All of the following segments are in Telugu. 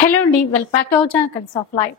హలో అండి, welcome back to our channel colours of life.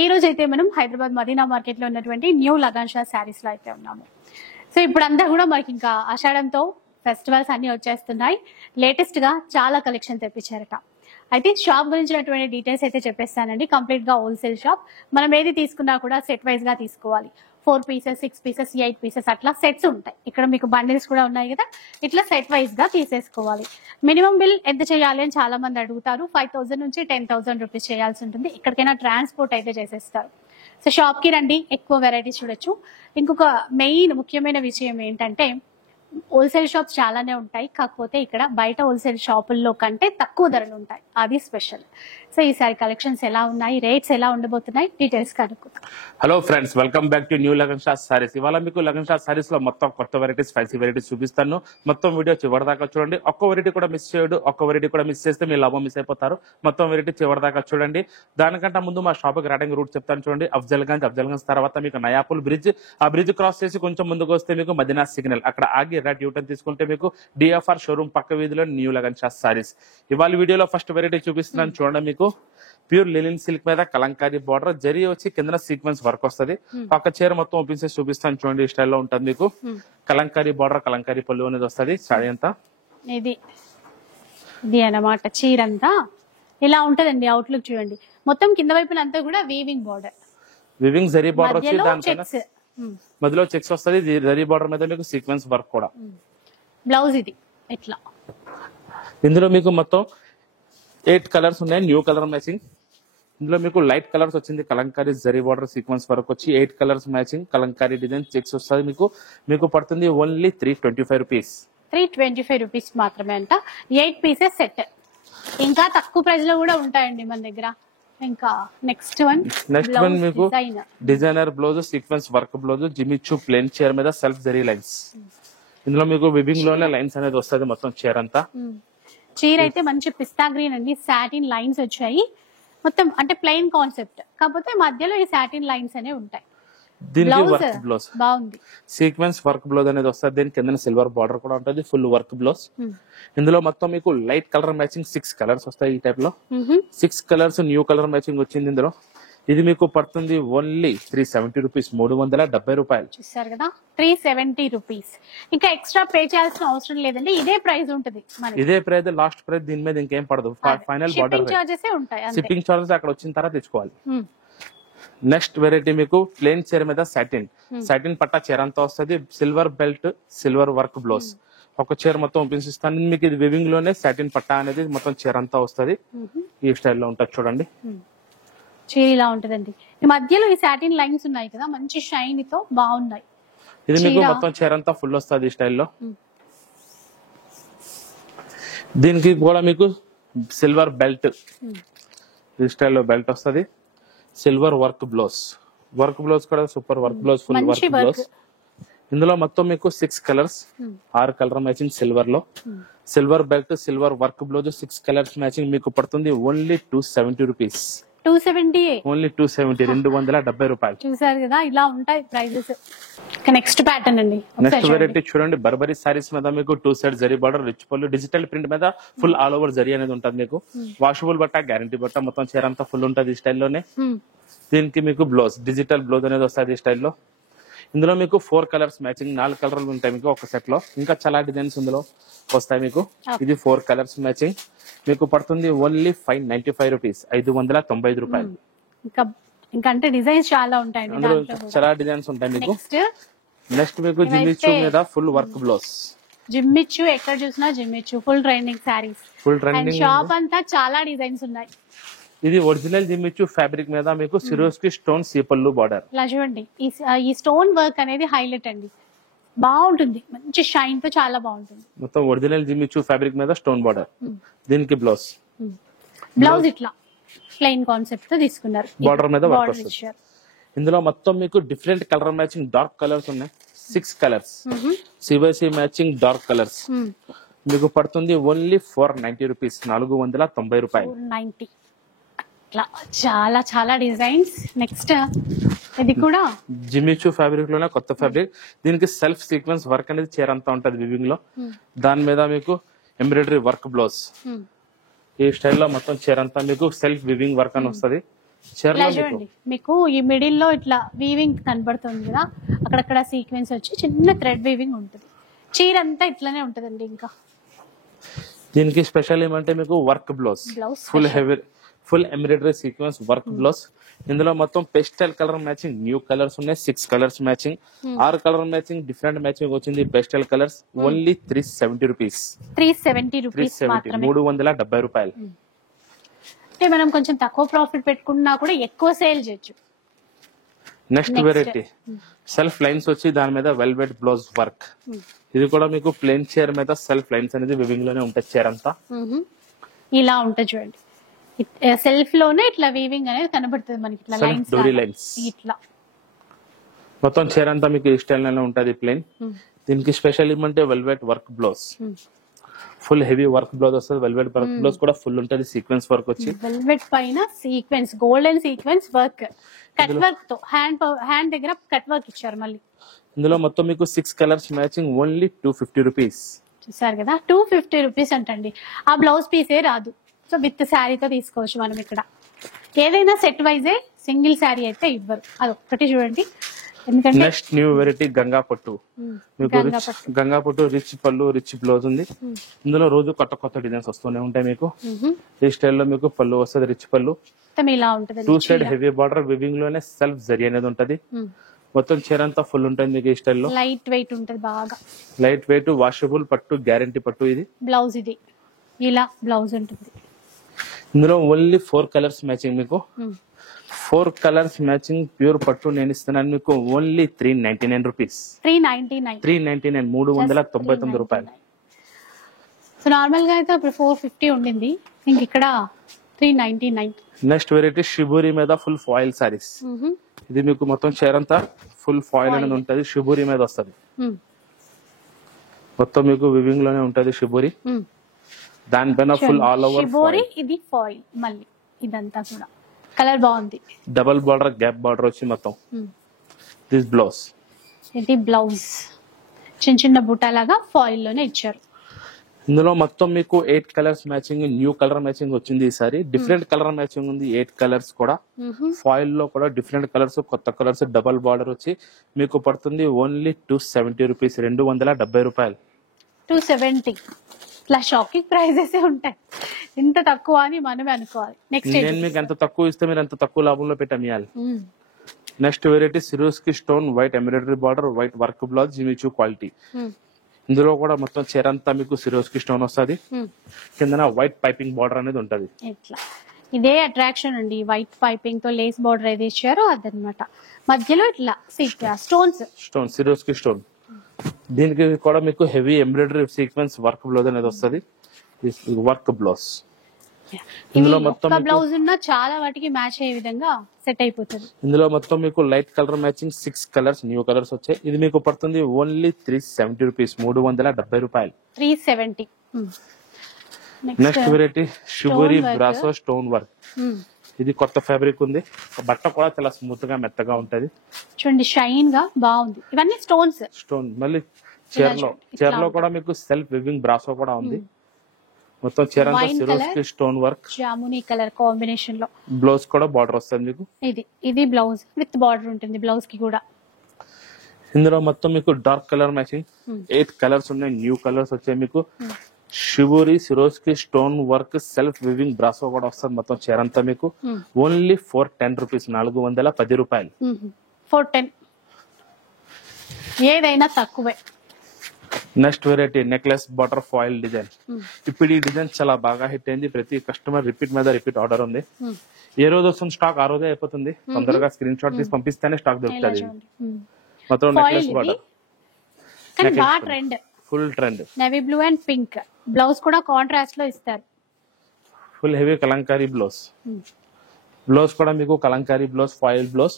ఈ రోజు అయితే మనం హైదరాబాద్ మదీనా మార్కెట్ లో ఉన్నటువంటి న్యూ లగన్ షా శారీస్ లో అయితే ఉన్నాము. సో ఇప్పుడు అంతా కూడా మనకి ఇంకా ఆషాఢంతో ఫెస్టివల్స్ అన్ని వచ్చేస్తున్నాయి. లేటెస్ట్ గా చాలా కలెక్షన్ తెప్పించారట. అయితే షాప్ గురించినటువంటి డీటెయిల్స్ అయితే చెప్పేస్తానండి. కంప్లీట్ గా హోల్సేల్ షాప్. మనం ఏది తీసుకున్నా కూడా సెట్ వైజ్ గా తీసుకోవాలి. 4 పీసెస్, 6 పీసెస్, 8 పీసెస్ అట్లా సెట్స్ ఉంటాయి. ఇక్కడ మీకు బండిల్స్ కూడా ఉన్నాయి కదా, ఇట్లా సెట్ వైజ్ గా తీసేసుకోవాలి. మినిమం బిల్ ఎంత చేయాలి అని చాలా మంది అడుగుతారు. 5,000 నుంచి 10,000 రూపీస్ చేయాల్సి ఉంటుంది. ఎక్కడికైనా ట్రాన్స్పోర్ట్ అయితే చేసేస్తారు. సో షాప్ కి రండి, ఎక్కువ వెరైటీస్ చూడొచ్చు. ఇంకొక మెయిన్ ముఖ్యమైన విషయం ఏంటంటే హోల్సేల్ షాప్స్ చాలానే ఉంటాయి, కాకపోతే ఇక్కడ బయట హోల్సేల్ షాపుల్లో కంటే తక్కువ ధరలు ఉంటాయి. అది స్పెషల్. సో ఈసారి కలెక్షన్స్ ఎలా ఉన్నాయి, రేట్స్ ఎలా ఉండబోతున్నాయి, డీటెయిల్స్ కనుక్కుందాం. Hello friends, welcome back to new lagan Shah saris. ఇవాళ మీకు లగన్ షా సారీస్ లో మొత్తం కొత్త వెరైటీస్, స్పైసీ వెరైటీస్ చూపిస్తాను. మొత్తం వీడియో చివరిదాకా చూడండి. ఒక్క వెరైటీ కూడా మిస్ చేయడు. ఒక్క వెరైటీ కూడా మిస్ చేస్తే మీ లాభం మిస్ అయిపోతారు. మొత్తం వెరైటీ చివరిదాకా చూడండి. దానికంటే ముందు మా షాప్ కి రావడానికి రూట్ చెప్తాను చూడండి. అఫ్జల్గంజ్ తర్వాత మీకు నయాపుల్ బ్రిడ్జ్, ఆ బ్రిడ్జ్ క్రాస్ చేసి కొంచెం ముందుకు వస్తే మీకు మదీనా సిగ్నల్, అక్కడ ఆగి రైట్ యూటర్న్ తీసుకుంటే మీకు డిఎఫ్ఆర్ షోరూమ్ పక్క వీధిలో న్యూ లగన్ షా సారీస్. ఇవాళ వీడియోలో ఫస్ట్ వెరైటీ చూపిస్తున్నాను చూడండి. మీకు ప్యూర్ లిలిన్ సిల్క్ మీద కలంకారీ బార్డర్, జరీ వచ్చి కింద సీక్వెన్స్ వర్క్ వస్తుంది. పక్క చీర మొత్తం ఓపెన్ చేసి చూపిస్తాను చూడండి. ఈ స్టైల్లో ఉంటుంది మీకు. కలంకారీ బార్డర్, కలంకారీ పళ్ళు అనేది వస్తుంది. సారీ అంతా ఇది అన్నమాట. చీర అంతా ఇలా ఉంటదండి. అవుట్లుక్ చూడండి. మొత్తం కింద వైపున అంతా కూడా weaving border, weaving zari border వచ్చి దానిపైన మధ్యలో చెక్స్ వస్తుంది. జరీ బార్డర్ మీద మీకు సీక్వెన్స్ వర్క్ కూడా. బ్లౌజ్ ఇది ఇట్లా. ఇందులో మీకు మొత్తం 8 కలర్స్ ఉన్నాయి. New colour matching. ఇందులో మీకు లైట్ కలర్స్ వచ్చింది. కలంకారీ జరీ బార్డర్ సీక్వెన్స్ వరకు వచ్చి 8 colours matching. Kalamkari design checks వస్తుంది. మీకు పడుతుంది ఓన్లీ 325 రూపీస్. 325 రూపీస్ మాత్రమే అంట. 8 పీసెస్ సెట్. ఇంకా తక్కువ ప్రైస్ లో కూడా ఉంటాయండి మన దగ్గర. ఇంకా నెక్స్ట్ వన్ మీకు designer blouse, sequence work blouse, జిమిచూ ప్లేన్ చీర మీద సెల్ఫ్ జరీ లైన్స్. ఇందులో మీకు వివింగ్ లోనే లైన్స్ అనేది వస్తుంది మొత్తం చీర అంతా. చీర అయితే మంచి పిస్తా గ్రీన్ అండి. సాటిన్ లైన్స్ వచ్చాయి మొత్తం. అంటే ప్లెయిన్ కాన్సెప్ట్, కాకపోతే మధ్యలో ఈ సాటిన్ లైన్స్ అనేవి ఉంటాయి. దీనికి వర్క్ బ్లౌజ్ బాగుంది. సీక్వెన్స్ వర్క్ బ్లౌజ్ అనేది వస్తుంది. దీని కింద సిల్వర్ బార్డర్ కూడా ఉంటుంది. Full work blouse. ఇందులో మొత్తం మీకు లైట్ కలర్ మ్యాచింగ్ 6 కలర్స్ వస్తాయి. ఈ టైప్ లో 6 కలర్స్ న్యూ కలర్ మ్యాచింగ్ వచ్చింది ఇందులో. ఇది మీకు పడుతుంది ఓన్లీ 370 రూపీస్, 370 రూపాయలు. చూసారు కదా, 370 రూపీస్. ఇంకా ఎక్స్ట్రా పే చేయాల్సిన అవసరం లేదండి. ఇదే ప్రైస్ ఉంటుంది. ఇదే ప్రైస్, లాస్ట్ ప్రైస్. దీని మీద ఇంకేం పడదు. ఫైనల్ బార్డర్ చార్జెస్ ఉంటాయి. షిప్పింగ్ చార్జెస్ అక్కడ వచ్చిన తర్వాత తెచ్చుకోవాలి. నెక్స్ట్ వెరైటీ మీకు ప్లేన్ చీర మీద సాటిన్ పట్టా చీర అంతా వస్తుంది. Silver belt, silver work blouse. ఒక చీర మొత్తం ఉపయోగిస్తాను మీకు. ఇది వివింగ్ లోనే సాటిన్ పట్టా అనేది మొత్తం చీర అంతా వస్తుంది. ఈ స్టైల్లో ఉంటుంది చూడండి. చీర ఇలా ఉంటదండి. ఈ మధ్యలో ఈ సాటిన్ లైన్స్ ఉన్నాయి కదా, మంచి షైన్ తో బాగున్నాయి. ఇది మీకు మొత్తం చీర అంతా ఫుల్ వస్తుంది ఈ స్టైల్లో. దీనికి కూడా మీకు సిల్వర్ బెల్ట్, ఈ స్టైల్లో బెల్ట్ వస్తుంది. సిల్వర్ వర్క్ బ్లౌజ్ కూడా super work blouse, full work blouse. ఇందులో మొత్తం మీకు 6 కలర్స్, 6 కలర్ మ్యాచింగ్ సిల్వర్ లో. Silver belt, silver work blouse, 6 colours matching. మీకు పడుతుంది ఓన్లీ 270 రూపీస్. 270 ఓన్లీ 270, 270 రూపాయలు. చూసారు కదా, ఇలా ఉంటాయి ప్రైజెస్. నెక్స్ట్ ప్యాటర్న్ అండి. నెక్స్ట్ వెరైటీ చూడండి. బర్బరీ సారీస్ మీద మీకు 2 సైడ్ జరీ బార్డర్, రిచ్ పళ్ళు, డిజిటల్ ప్రింట్ మీద ఫుల్ ఆల్ ఓవర్ జరీ అనేది ఉంటుంది మీకు. వాషబుల్ బట్ట, గ్యారంటీ బట్ట, మొత్తం చీర అంతా ఫుల్ ఉంటుంది ఈ స్టైల్లోనే. దీనికి మీకు బ్లౌజ్, డిజిటల్ బ్లౌజ్ అనేది వస్తుంది ఈ స్టైల్లో. ఇందులో మీకు 4 కలర్స్ మ్యాచింగ్, 4 కలర్లు ఉంటాయి మీకు ఒక సెట్ లో. ఇంకా చాలా డిజైన్స్ ఇందులో వస్తాయి మీకు. ఇది 4 కలర్స్ మ్యాచింగ్. మీకు పడుతుంది ఓన్లీ 595 రూపీస్, 595 రూపాయలు. ఇంకా అంటే డిజైన్స్ చాలా ఉంటాయి. చాలా డిజైన్స్ ఉంటాయి మీకు. నెక్స్ట్ మీకు జిమ్మిచూ మీద ఫుల్ వర్క్ బ్లౌజ్. జిమ్మిచూ ఎక్కడ చూసినా Jimmy Choo, full trending saris. Full trending shop అంతా చాలా డిజైన్స్ ఉన్నాయి. ఇది ఒరిజినల్ జిమ్మిచూ ఫ్యాబ్రిక్ మీద మీకు సిరోస్కి స్టోన్ సీపల్లు బార్డర్. ఇలా చూడండి, ఈ స్టోన్ వర్క్ అనేది హైలైట్ అండి. బాగుంటుంది, మంచి షైన్ తో చాలా బాగుంటుంది. మొత్తం ఒరిజినల్ జిమ్మిచూ ఫ్యాబ్రిక్ మీద స్టోన్ బార్డర్. దీనికి బ్లౌజ్ ఇట్లా ప్లెయిన్ కాన్సెప్ట్ తో తీసుకున్నారు. బార్డర్ మీద వర్క్ వస్తుంది. ఇందులో మొత్తం మీకు different colour matching dark colours ఉన్నాయి. 6 colours CBC matching dark colours. మీకు పడుతుంది ఓన్లీ 490 రూపీస్, 490 రూపాయలు. 490. చాలా చాలా డిజైన్స్. నెక్స్ట్ ఇది కూడా జిమిచూ ఫ్యాబ్రిక్ లోనే కొత్త ఫ్యాబ్రిక్. దీనికి సెల్ఫ్ సీక్వెన్స్ వర్క్ అనేది చీర అంతా ఉంటది వివింగ్ లో. దాని మీద మీకు ఎంబ్రాయిడరీ వర్క్ బ్లౌజ్. ఈ స్టైల్లో మొత్తం చీర అంతా మీకు సెల్ఫ్ వివింగ్ వర్క్ అని వస్తుంది. ఇలా చూడండి, మీకు ఈ మిడిల్ లో ఇట్లా వీవింగ్ కనబడుతుంది కదా, అక్కడక్కడ సీక్వెన్స్ వచ్చి చిన్న థ్రెడ్ వీవింగ్ ఉంటుంది. చీర అంతా ఇట్లానే ఉంటదండి. ఇంకా దీనికి స్పెషల్ ఏమంటే మీకు work blouse, full embroidery sequence work blouse. ఇందులో మొత్తం pastel colour matching, new colours ఉన్నాయి, 6 colours matching, 6 colour matching, different matching వచ్చింది. Pastel colours only 370 rupees. 370 370 రూపాయలు. అంటే మనం కొంచెం తక్కువ ప్రాఫిట్ పెట్టుకున్నా కూడా ఎక్కువ సేల్ చేయొచ్చు. నెక్స్ట్ వెరైటీ సెల్ఫ్ లైన్స్ వచ్చి దాని మీద వెల్వెట్ బ్లౌజ్ వర్క్. ఇది కూడా మీకు ప్లెయిన్ చైర్ మీద సెల్ఫ్ లైన్స్ అనేది వివింగ్ లోనే ఉంటుంది. చైర్ అంతా ఇలా ఉంటుంది చూడండి, సెల్ఫ్ లోనే ఇట్లా వీవింగ్ అనేది కనబడుతుంది మనకి. ఇట్లా లైన్స్ డోరీ లైన్స్ ఇట్లా మొత్తం చైర్ అంతా మీకు ఈ స్టైల్ లోనే ఉంటుంది ప్లెయిన్. దీనికి స్పెషల్ ఏమంటే velvet work blouse, full heavy work blouse వస్తుంది. వెల్వెట్ వర్క్ బ్లౌజ్ కూడా ఫుల్ ఉంటుంది, సీక్వెన్స్ వర్క్ వచ్చి. వెల్వెట్ పైన sequence, golden sequence work, cut work తో హ్యాండ్ దగ్గర కట్ వర్క్ ఇచ్చారు మళ్ళీ. ఇందులో మొత్తం మీకు 6 కలర్స్ మ్యాచింగ్ ఓన్లీ 250 రూపీస్. చూసారు కదా, 250 రూపీస్ అంటండి. ఆ బ్లౌజ్ పీసే రాదు, సో విత్ శారీతో తీసుకోవచ్చు మనం. ఇక్కడ ఏదైనా సెట్ వైజే, సింగిల్ శారీ అయితే ఇవ్వరు. అది ఒక్కటి చూడండి. ఎందుకంటే నెక్స్ట్ న్యూ వెరైటీ గంగా పట్టు. మీకు గంగా పట్టు రిచ్ పళ్ళు, రిచ్ బ్లౌజ్ ఉంది. ఇందులో రోజు కొత్త కొత్త డిజైన్స్ వస్తూనే ఉంటాయి మీకు. ఈ స్టైల్లో మీకు పళ్ళు వస్తుంది, రిచ్ పళ్ళు. ఇలా ఉంటుంది, 2 సైడ్ హెవీ బార్డర్, వివింగ్ లోనే సెల్ఫ్ జరీ అనేది ఉంటది. మొత్తం చీర అంతా ఫుల్ ఉంటుంది మీకు. ఈ స్టైల్లో లైట్ వెయిట్ ఉంటుంది, బాగా లైట్ వెయిట్, వాషబుల్ పట్టు, గ్యారంటీ పట్టు. ఇది బ్లౌజ్, ఇది ఇలా బ్లౌజ్ ఉంటుంది. ఇందులో ఓన్లీ 4 కలర్స్ మ్యాచింగ్ మీకు. 4 కలర్స్ మ్యాచింగ్ ప్యూర్ పట్టు నేను ఇస్తున్నాను మీకు ఓన్లీ 399 రూపీస్. 399 399 రూపాయలు. సో నార్మల్ గా అయితే ఇప్పుడు 450 ఉండింది, ఇంక ఇక్కడ 399. నెక్స్ట్ వెరైటీ షిబూరి మీద ఫుల్ ఫాయిల్ సారీస్. ఇది మీకు మొత్తం చీర అంతా ఫుల్ ఫాయిల్ అనేది ఉంటది, షిబూరి మీద వస్తుంది. మొత్తం మీకు వివింగ్ లోనే ఉంటది షిబూరి. దానిపైన ఫుల్ ఆల్ ఓవర్ షిబోరి, ఇది ఫాయిల్ మళ్ళీ. ఇదంతా కూడా కలర్ బాగుంది, డబల్ బార్డర్, గ్యాప్ బార్డర్ వచ్చి మొత్తం. దిస్ బ్లౌజ్, ఇది బ్లౌజ్ చిన్న చిన్న బుట్టాలాగా ఫాయిల్ లోనే ఇచ్చారు. ఇందులో మొత్తం మీకు 8 colours matching, new colour matching వచ్చింది ఈసారి. డిఫరెంట్ కలర్ మ్యాచింగ్ ఉంది, 8 కలర్స్ కూడా. ఫాయిల్ లో కూడా డిఫరెంట్ కలర్స్, కొత్త కలర్స్, డబల్ బార్డర్ వచ్చి మీకు పడుతుంది ఓన్లీ 270 రూపీస్. 270 రూపాయలు. 270. ఇట్లా షాకింగ్ ప్రైజెస్ ఉంటాయి, ఇంత తక్కువ అని మనమే అనుకోవాలి. నెక్స్ట్ నేను మీకు ఎంత తక్కువ ఇస్తే మీరు ఎంత తక్కువ లాభంలో పెట్టి అమ్మాలి. Next variety Swarovski stone white embroidery border, white work blouse, Jimmy Choo quality. ఇందులో కూడా మొత్తం చీర అంతా మీకు సిరోస్కి స్టోన్ వస్తుంది. కింద వైట్ పైపింగ్ బార్డర్ అనేది ఉంటది. ఇట్లా ఇదే అట్రాక్షన్ అండి, వైట్ పైపింగ్ తో లేస్ బార్డర్ ఏది ఇచ్చారో అదనమాట. మధ్యలో ఇట్లా స్టోన్స్, సిరోస్కి స్టోన్. దీనికి కూడా మీకు heavy embroidery sequence work blouse అనేది వస్తుంది. Work blouse. ఇందులో మొత్తం బ్లౌజ్ ఉన్న చాలా వాటికి మ్యాచ్ అయ్యే విధంగా సెట్ అయిపోతుంది. ఇందులో మొత్తం మీకు light colour matching 6 colours, new colours వచ్చాయి. ఇది మీకు పడుతుంది ఓన్లీ 370 రూపీస్. 370 రూపాయలు. 370. Next variety shibori brasso stone work. ఇది కొత్త ఫ్యాబ్రిక్ ఉంది, బట్ట కూడా చాలా స్మూత్ గా ఉంటది. చూడండి, షైన్ గా బాగుంది. ఇవన్నీ స్టోన్స్, స్టోన్. మళ్ళీ చీరలో కూడా మీకు సెల్ఫ్ వివింగ్ బ్రాసో కూడా ఉంది. మొత్తం చీర అంతా Swarovski stone work, jamuni colour combination లో. బ్లౌజ్ కూడా బార్డర్ వస్తుంది మీకు. ఇది బ్లౌజ్ విత్ బార్డర్ ఉంటుంది బ్లౌజ్ కి కూడా. ఇందులో మొత్తం మీకు డార్క్ కలర్ మ్యాచింగ్ 8 కలర్స్ ఉన్నాయి, న్యూ కలర్స్ వచ్చాయి మీకు. Shibori Swarovski stone work self weaving brasso కూడా వస్తుంది. మొత్తం చీర అంతా మీకు ఓన్లీ 410 రూపీస్. 410 రూపాయలు. 410. ఏదైనా తక్కువే. Next variety necklace butter foil design. ఇప్పుడు ఈ డిజైన్ చాలా బాగా హిట్ అయింది. ప్రతి కస్టమర్ రిపీట్ మీద రిపీట్ ఆర్డర్ ఉంది. ఏ రోజు వస్తుంది స్టాక్ ఆ రోజే అయిపోతుంది. తొందరగా స్క్రీన్ షాట్ తీసి పంపిస్తేనే స్టాక్ దొరుకుతుంది. మొత్తం necklace butter, full trend. Navy blue and pink. Blouse కూడా కాంట్రాస్ట్ లో ఇస్తారు. Full heavy Kalamkari blouse. Blouse కూడా మీకు కలంకారీ బ్లౌజ్, ఫాయిల్ బ్లౌజ్.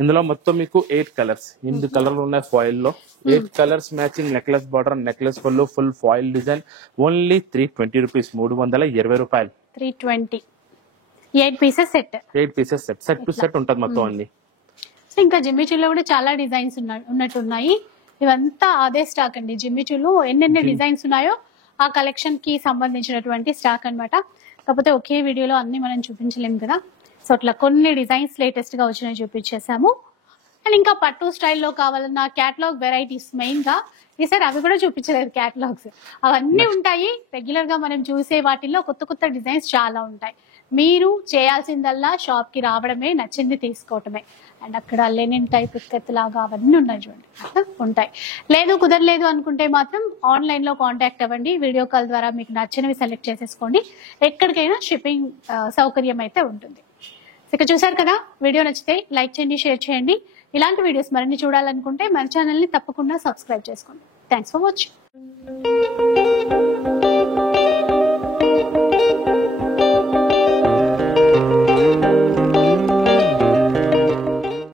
ఇందులో మొత్తం మీకు 8 కలర్స్, 8 కలర్లు ఉన్నాయి ఫాయిల్ లో. 8 colours matching necklace border, necklace పళ్ళు, full foil design. Only 320 rupees. 320 రూపాయలు. 320. 8 pieces set. 8 pieces set. Set to set ఉంటుంది మొత్తం అన్ని. ఇంకా జిమ్మిచూలో కూడా చాలా డిజైన్స్ ఉన్నట్టున్నాయి. ఇవంతా అదే స్టాక్ అండి. జిమ్మిచూలో ఎన్నెన్ని డిజైన్స్ ఉన్నాయో ఆ కలెక్షన్ కి సంబంధించినటువంటి స్టాక్ అన్నమాట. కాకపోతే ఒకే వీడియోలో అన్ని మనం చూపించలేము కదా, సో అట్లా కొన్ని డిజైన్స్ లేటెస్ట్ గా వచ్చినాయి చూపించేసాము. అండ్ ఇంకా పట్టు స్టైల్లో కావాలన్న క్యాటలాగ్ వెరైటీస్ మెయిన్ గా ఈసారి అవి కూడా చూపించలేదు. క్యాటలాగ్స్ అవన్నీ ఉంటాయి. రెగ్యులర్ గా మనం చూసే వాటిల్లో కొత్త కొత్త డిజైన్స్ చాలా ఉంటాయి. మీరు చేయాల్సిందల్లా షాప్ కి రావడమే, నచ్చింది తీసుకోవటమే. అండ్ అక్కడ లెనిన్ టైప్ ఇక్కత్ లాగా అవన్నీ ఉన్నాయి చూడండి, ఉంటాయి. లేదు కుదరలేదు అనుకుంటే మాత్రం ఆన్లైన్ లో కాంటాక్ట్ అవ్వండి. వీడియో కాల్ ద్వారా మీకు నచ్చినవి సెలెక్ట్ చేసేసుకోండి. ఎక్కడికైనా షిప్పింగ్ సౌకర్యం అయితే ఉంటుంది. ఇక చూసారు కదా, వీడియో నచ్చితే లైక్ చేయండి, షేర్ చేయండి. ఇలాంటి వీడియోస్ మరిన్ని చూడాలనుకుంటే మన ఛానల్ని తప్పకుండా సబ్స్క్రైబ్ చేసుకోండి. Thanks for watching.